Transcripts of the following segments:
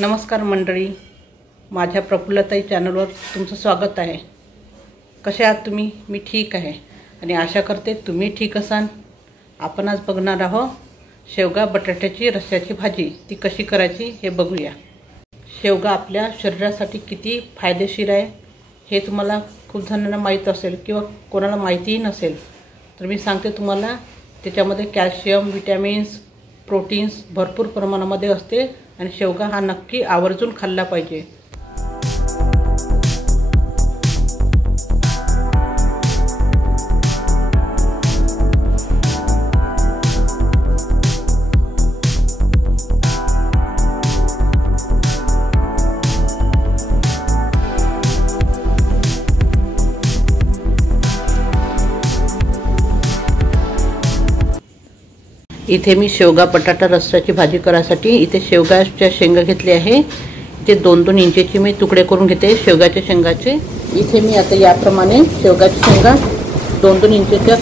नमस्कार मंडळी, माझ्या प्रफुल्लताई चॅनलवर तुमचं स्वागत आहे। कसे आहात तुम्ही? मी ठीक आहे आणि आशा करते तुम्ही ठीक असाल। आपण आज बघणार आहोत शेवगा बटाट्याची रस्स्याची भाजी। ती कशी करायची हे बघूया। शेवगा आपल्या शरीरासाठी किती फायदेशीर आहे हे तुम्हाला खूप जणांना माहीत असेल किंवा कोणाला माहितीही नसेल, तर मी सांगते तुम्हाला। त्याच्यामध्ये कॅल्शियम, विटॅमिन्स, प्रोटीन्स भरपूर प्रमाणामध्ये असते आणि शेवगा हा नक्की आवर्जून खाल्ला पाहिजे। इथे मी शेवगा बटाटा रस्स्याची भाजी करायसाठी इथे शेवगाच्या शेंगा घेतले आहे। ते 2-2 इंचचे मी तुकडे करून घेते शेवगाच्या शेंगाचे। इथे मी आता याप्रमाणे शेवगाच्या शेंगा 2-2 इंचच्या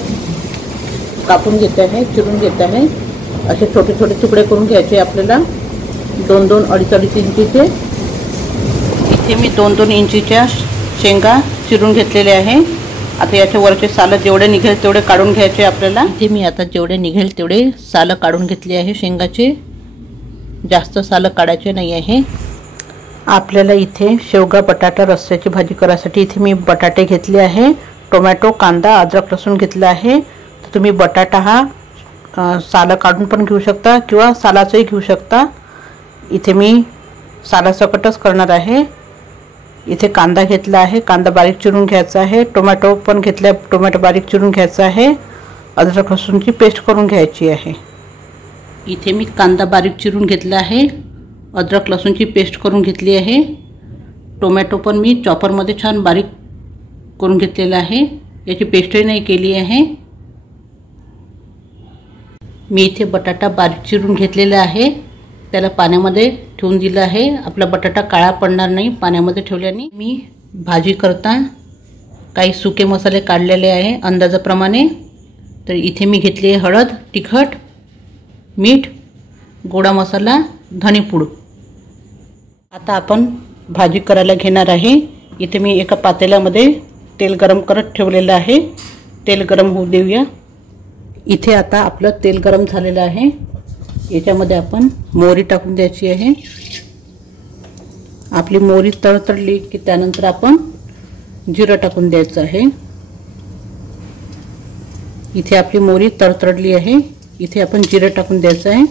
कापून घेते आहे, चिरून घेते आहे। असे छोटे छोटे तुकडे करून घ्यायचे आपल्याला 2-2, 2.5 इंचचे। इथे मी 2-2 इंचच्या शेंगा चिरून घेतलेले आहे। आता याच्या वरचे साल जेवढे निघेल तेवढे काढून घ्यायचे आपल्याला। इथे मी आता जेवढे निघेल तेवढे साल काढून घेतले आहे शेंगाचे, जास्त साल काढायचे नाही आहे। आपल्याला इथे शेवगा बटाटा रस्स्याची भाजी करायसाठी इथे मी बटाटे घेतले आहे, टोमॅटो, कांदा, अद्रक, लसूण घेतला आहे। तर तुम्ही बटाटा हा साल काढून पण घेऊ शकता किंवा सालाचंही घेऊ शकता। इथे मी सालासकटच करणार आहे। इथे कांदा घेतला आहे, कांदा बारीक चिरून घ्यायचा आहे। टोमॅटो पण घेतला, टोमॅटो बारीक चिरून घ्यायचा आहे। अद्रक लसूणची पेस्ट करून घ्यायची आहे। इथे मी कांदा बारीक चिरून घेतला आहे, अद्रक लसूणची पेस्ट करून घेतली आहे। टोमॅटो पण मी चॉपरमध्ये छान बारीक करून घेतलेला आहे, याची पेस्टही नाही केली आहे। मी इथे बटाटा बारीक चिरून घेतलेला आहे, त्याला पाण्यामध्ये ठेवून दिलं आहे। आपला बटाटा काळा पडणार नाही पाण्यामध्ये ठेवल्याने। मी भाजी करता काही सुके मसाले काढलेले आहे अंदाजाप्रमाणे। तर इथे मी घेतली आहे हळद, तिखट, मीठ, गोडा मसाला, धणेपूड। आता आपण भाजी करायला घेणार आहे। इथे मी एका पातेल्यामध्ये तेल गरम करत ठेवलेलं आहे, तेल गरम होऊ देऊया। इथे आता आपलं तेल गरम झालेलं आहे। याच्यामध्ये आपण मोहरी टाकून द्यायची आहे। आपली मोहरी तळतळली की त्यानंतर आपण जिरं टाकून द्यायचं आहे। इथे आपली मोहरी तळतळली आहे, इथे आपण जिरं टाकून द्यायचं आहे।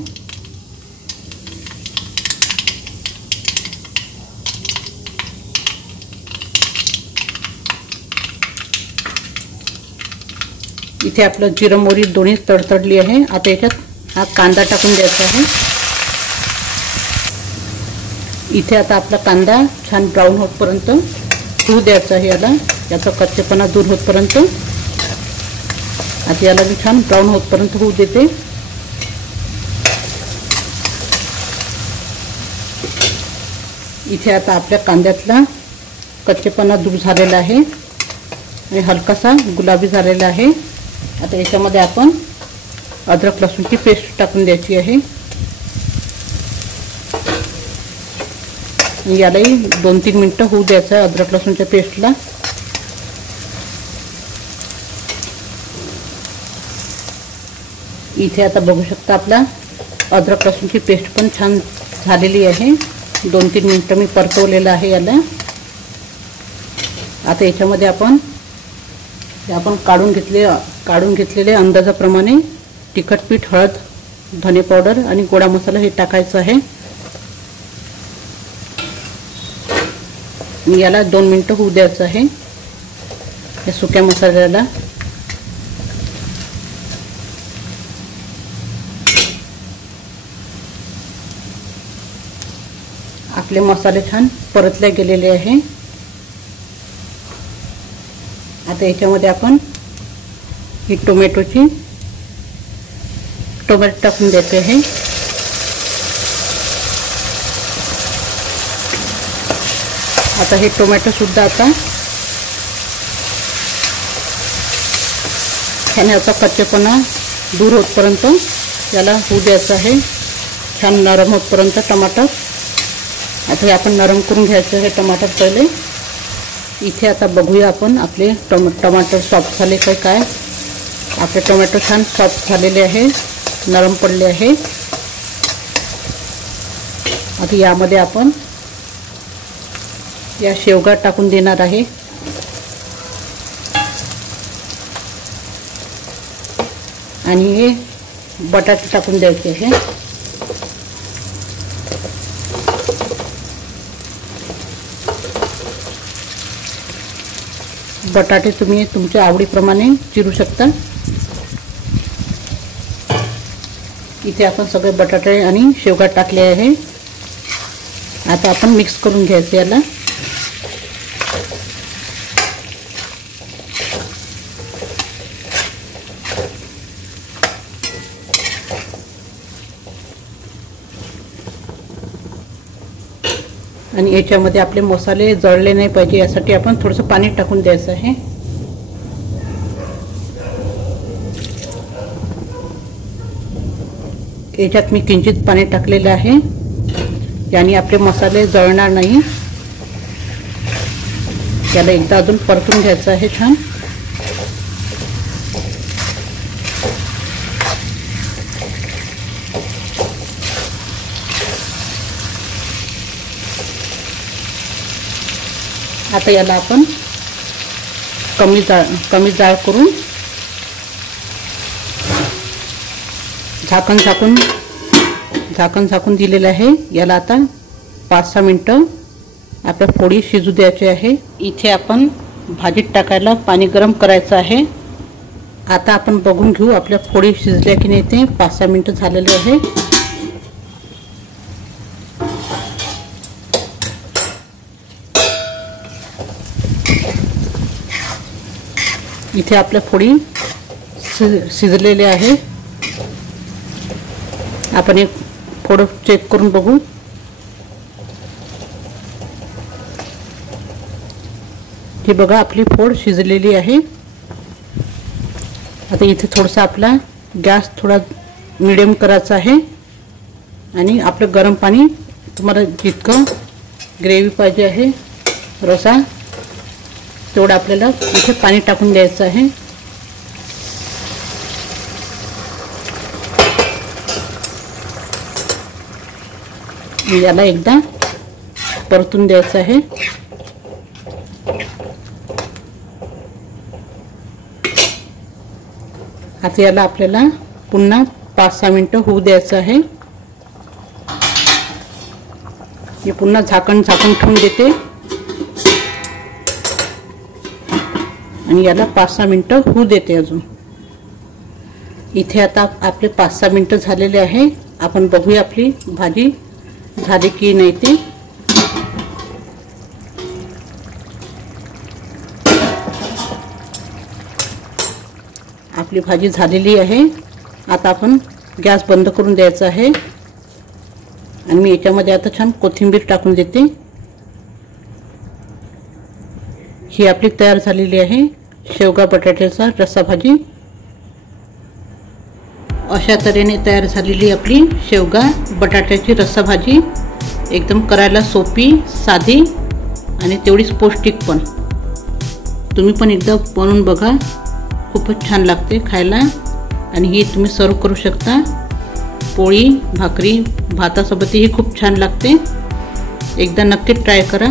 इथे आपलं जिरं मोहरी दोन्ही तळतळली आहे। आता याच्यात हा कांदा टाकून द्यायचा आहे। इथे आता आपला कांदा छान ब्राऊन होतपर्यंत होऊ द्यायचा आहे, याला याचा कच्चेपणा दूर होतपर्यंत। आता याला मी छान ब्राऊन होतपर्यंत होऊ देते। इथे आता आपल्या कांद्यातला कच्चेपणा दूर झालेला आहे आणि हलकासा गुलाबी झालेला आहे। आता याच्यामध्ये आपण अद्रक लसूणची पेस्ट टाकून द्यायची आहे। यालाही 2-3 मिनिटं होऊ द्यायचं आहे अद्रक लसूणच्या पेस्टला। इथे आता बघू शकता आपला अद्रक लसूणची पेस्ट पण छान झालेली आहे। 2-3 मिनिटं मी परतवलेलं आहे याला। आता याच्यामध्ये आपण काढून घेतलेले अंदाजाप्रमाणे तिखट, पीठ, हळद, धने पावडर आणि गोडा मसाला हे टाकायचं आहे। याला 2 मिनिटं होऊ द्यायचं आहे या सुक्या मसाल्याला। आपले मसाले छान परतले गेलेले आहे। आता याच्यामध्ये आपण ही टोमॅटो टाकून द्यायचे आहे। आता हे टोमॅटो सुद्धा आता ह्याचा कच्चेपणा दूर होतपर्यंत याला होऊ द्यायचं आहे। छान नरम होतपर्यंत टमाटर आता हे आपण नरम करून घ्यायचं हे टमाटर पहिले. इथे आता बघूया आपण आपले टमाटर सॉफ्ट झाले काय. आपले टोमॅटो छान सॉफ्ट झालेले आहे, नरम पडले आहे. आता यामध्ये आपण या शेवगा टाकून देणार आहे. आणि हे बटाटे टाकून द्यायचे आहे. बटाटे तुम्ही तुमच्या आवडीप्रमाणे चिरू शकता. इथे आपण सगळे बटाटे आणि शेवगा टाकले आहे. आता आपण मिक्स करून घ्यायचं याला. आणि याच्यामध्ये आपले मसाले जळले नाही पाहिजे यासाठी आपण थोडंसं पाणी टाकून द्यायचं आहे. याच्यात मी किंचित पाणी टाकलेलं आहे, याने आपले मसाले जळणार नाही. याला एकदा अजून परतून घ्यायचं आहे छान. आता याला आपण कमी जाळ करून झाकण झाकून दिलेलं आहे. याला आता 5-6 मिनिटं आपल्या फोडी शिजू द्यायचे आहे. इथे आपण भाजीत टाकायला पाणी गरम करायचं आहे. आता आपण बघून घेऊ आपल्या फोडी शिजल्या की नाही ते. 5-6 मिनिटं झालेले आहे. इथे आपल्या फोडी शिजलेल्या आहे. आपण एक फोड चेक करून बघू. हे बघा आपली फोड शिजलेली आहे. आता इथे थोडासा आपला गॅस थोडा मीडियम करायचा आहे. आणि आपलं गरम पाणी तुम्हाला जितकं ग्रेव्ही पाहिजे आहे रसा तेवढं आपल्याला इथे पाणी टाकून द्यायचं आहे. याला एकदा परतून द्यायचं आहे. आता याला आपल्याला पुन्हा 5-6 मिनिटं होऊ द्यायचं आहे. मी पुन्हा झाकण ठेवून देते आणि याला 5-6 मिनिटं होऊ देते अजून. इथे आता आपले 5-6 मिनिटं झालेले आहे. आपण बघूया आपली भाजी झाली की नाही ते. आपली भाजी झालेली आहे. आता आपण गॅस बंद करून द्यायचा आहे. आणि मी याच्यामध्ये आता छान कोथिंबीर टाकून देते. ही आपली तयार झालेली आहे शेवगा बटाट्याचा रस्सा भाजी. अशा तऱ्हेने तयार झालेली आपली शेवगा बटाट्याची रस्सा भाजी. एकदम करायला सोपी, साधी आणि तेवढीच पौष्टिक पण. तुम्ही पण एकदा बनवून बघा, खूपच छान लागते खायला. आणि ही तुम्ही सर्व करू शकता पोळी, भाकरी, भातासोबतही खूप छान लागते. एकदा नक्की ट्राय करा.